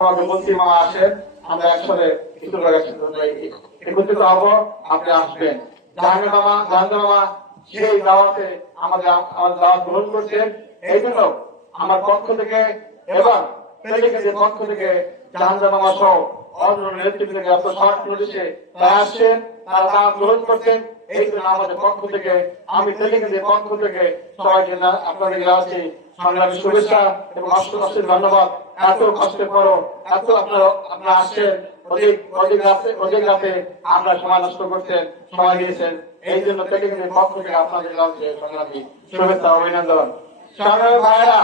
এই জন্য আমার পক্ষ থেকে এবং পক্ষ থেকে জাহাঙ্গীর মামা সহ অন্য তারা আসছেন, তারা দাওয়াত গ্রহণ করছেন। এই জন্য আমাদের পক্ষ থেকে, আমি পেলিকেদের পক্ষ থেকে সবাইকে আপনাদের জানাচ্ছি এত কষ্টের পরও এত আপনারা আপনারা আসছেন, অধিক করছেন এই জন্য ভাইয়েরা,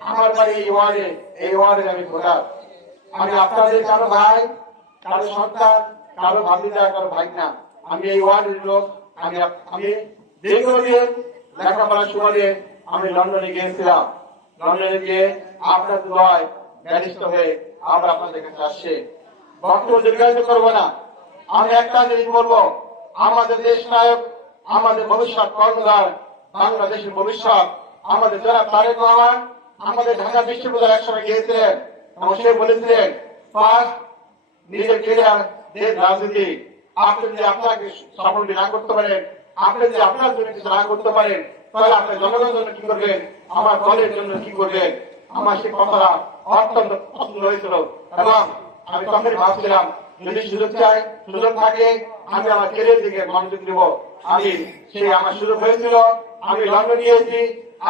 আমার বাড়ি এই ওয়ার্ডে এই ওয়ার্ডে আমি ভোটার। আমি আপনাদের কারও ভাই, কারও সন্তান, কারও ভাবিদা কারও ভাই না আমি এই ওয়ার্ডের লোক, আমি আমি দীর্ঘদিন লেখাপড়া শুরু আমি লন্ডনে গিয়েছিলাম। লন্ডনে গিয়ে আপনার দোয়ায় ব্যারিস্ট হয়ে আমরা আপনাদের কাছে আসছি। বক্তব্য দীর্ঘায়িত করব না। আমি একটা জিনিস বলব। আমাদের দেশ নায়ক, আমাদের ভবিষ্যৎ কর্মধার, বাংলাদেশের ভবিষ্যৎ, আমাদের যারা তারেক রহমান আমাদের ঢাকা বিশ্ববিদ্যালয় একসময় গিয়েছিলেন এবং সে বলেছিলেন, ফার্স্ট, নিজের কেরিয়ার দেশ রাজনীতি। আপনি যদি আপনাকে সফল না করতে পারেন আপনি যদি আপনার জন্য কিছু করতে পারেন, তাহলে আপনি জনগণের জন্য কি করবেন? আমার দলের জন্য কি করবেন? আমার কথাটা অত্যন্ত পছন্দ হয়েছিল এবং আমি তখনই ভাবছিলাম, যদি সুযোগ চাই, সুযোগ থাকে, আমি আমার কেরিয়ার দিকে মনোযোগ দিব। আমি সেই আমার সুযোগ হয়েছিল, আমি লন্ডন গিয়েছি,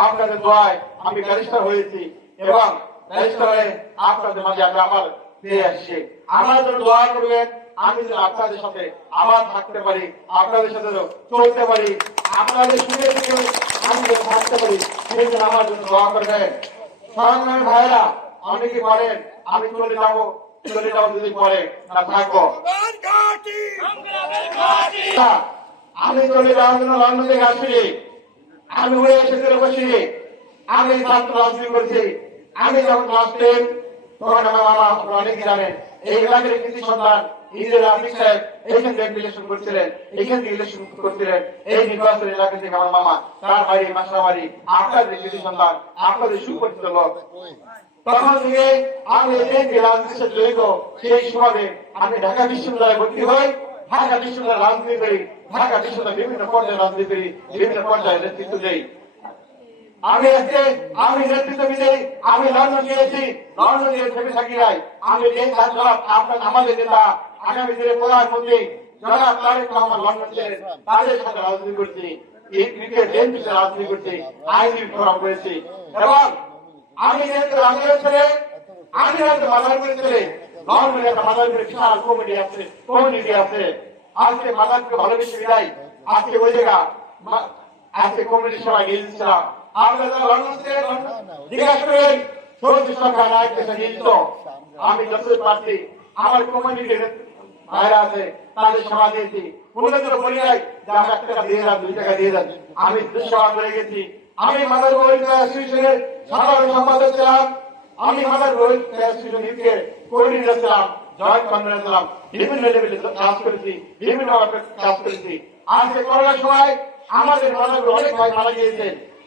আপনাদের দোয়ায় আমি ব্যারিস্টার হয়েছি এবং ব্যারিস্টার হয়ে আপনাদের মাঝে আমি আবার ফিরে আসছি আমার জন্য দোয়া করবেন, আমি যেন আপনাদের সাথে আবার থাকতে পারি, আপনাদের সাথে চলতে পারি, আপনাদের থেকে আমি যেন থাকতে পারি সেই জন্য আমার জন্য দোয়া করবেন। ভাইরা অনেকে আমি চলে যাব, চলে যাব যদি পরে না আমি চলে যাওয়ার জন্য লন্ডন থেকে আমি উড়ে এসে চলে আমি ছাত্র রাজনীতি করছি। আমি যখন ক্লাস টেন আমি ঢাকা বিশ্ববিদ্যালয়ে ভর্তি হই। ঢাকা বিশ্ববিদ্যালয়ে রাজনীতি করি। ঢাকা বিশ্ববিদ্যালয়ে বিভিন্ন পর্যায়ে রাজনীতি করি। বিভিন্ন পর্যায়ে নেতৃত্ব দেই। আমি আজকে আমি নেতৃত্ব দিতে আমি লন্ডন গিয়েছি। লন্ডন গিয়ে থাকি নাই। আমি যে জনাব আপনার, আমাদের নেতা আগামী দিনে প্রধানমন্ত্রী জনাব তারেক রহমান লন্ডন ছিলেন তাদের সাথে রাজনীতি করছি ক্রিকেট বিএনপিতে রাজনীতি করছি, আইনি ফোরাম করেছি এবং আমি যেহেতু রাজনীতি ছেলে, আমি হয়তো মাদারপুরের ছেলে লন্ডনে একটা মাদারপুরের বিশাল কমিটি আছে, কমিউনিটি আছে। আজকে মাদারপুরকে ভালোবেসে বিদায়। আজকে ওই জায়গা আজকে কমিটির সবাই গিয়েছিলাম আমি যতদূর পারছি, আমার কমিউনিটির ভাইরা আছে, তাদের সেবা দিয়েছি। কোনোদিনও বলি নাই টাকা দিয়ে যান দুই টাকা দিয়ে যান আমি দুঃসেবা করে গেছি। আমি মাদার রোহিত অ্যাসোসিয়েশনের সাধারণ সম্পাদক ছিলাম। আমি মাদার রোহিত অ্যাসোসিয়েশন কোঅর্ডিনেটর ছিলাম জয়েন্ট কনভেনর ছিলাম। বিভিন্ন লেভেলে কাজ করেছি বিভিন্ন কাজ করেছি। আজকে করোনার সময় আমাদের মাদার অনেক ভাই মারা গিয়েছেন